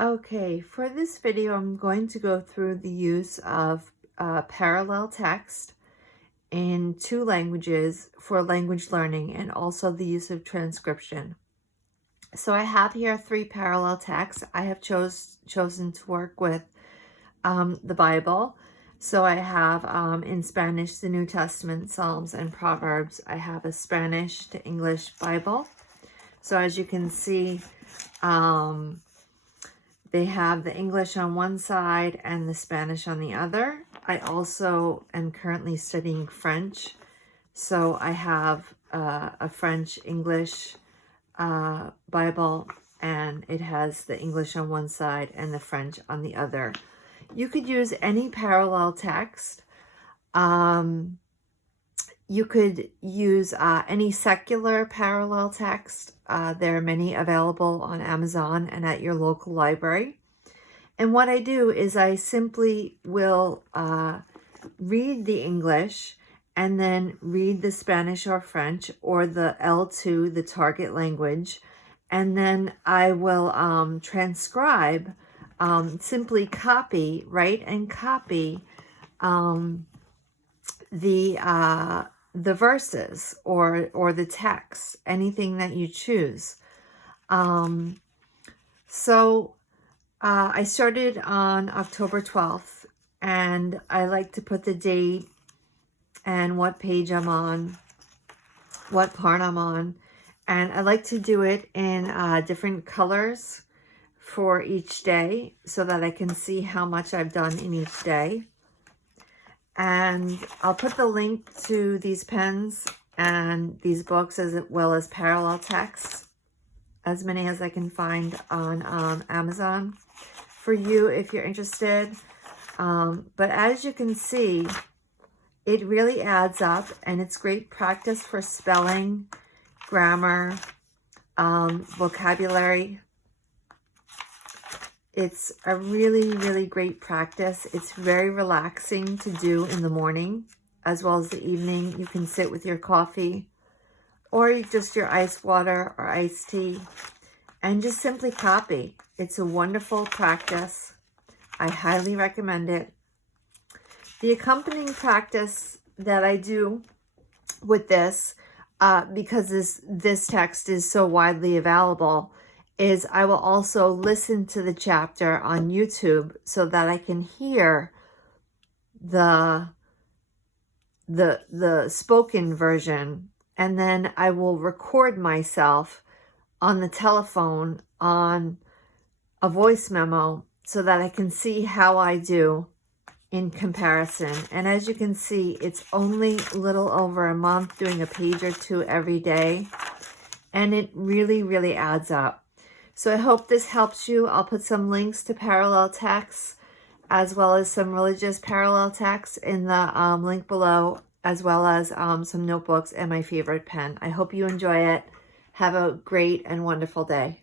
Okay, for this video, I'm going to go through the use of parallel text in 2 languages for language learning and also the use of transcription. So I have here 3 parallel texts. I have chosen to work with the Bible. So I have in Spanish the New Testament, Psalms, and Proverbs. I have a Spanish to English Bible. So as you can see, they have the English on one side and the Spanish on the other. I also am currently studying French. So I have a French-English Bible, and it has the English on one side and the French on the other. You could use any parallel text. You could use any secular parallel text. There are many available on Amazon and at your local library. And what I do is I simply will read the English and then read the Spanish or French or the L2, the target language. And then I will transcribe, simply copy, write and copy the verses or the text, anything that you choose. I started on October 12th, and I like to put the date and what page I'm on, what part I'm on, and I like to do it in different colors for each day so that I can see how much I've done in each day. And I'll put the link to these pens and these books as well as parallel texts, as many as I can find on Amazon for you if you're interested. But as you can see, it really adds up, and it's great practice for spelling, grammar, vocabulary. It's a really, really great practice. It's very relaxing to do in the morning as well as the evening. You can sit with your coffee or just your ice water or iced tea and just simply copy. It's a wonderful practice. I highly recommend it. The accompanying practice that I do with this, because this text is so widely available, is I will also listen to the chapter on YouTube so that I can hear the spoken version, and then I will record myself on the telephone on a voice memo so that I can see how I do in comparison. And as you can see, it's only a little over a month, doing a page or 2 every day, and it really, really adds up. So I hope this helps you. I'll put some links to parallel texts as well as some religious parallel texts in the link below, as well as some notebooks and my favorite pen. I hope you enjoy it. Have a great and wonderful day.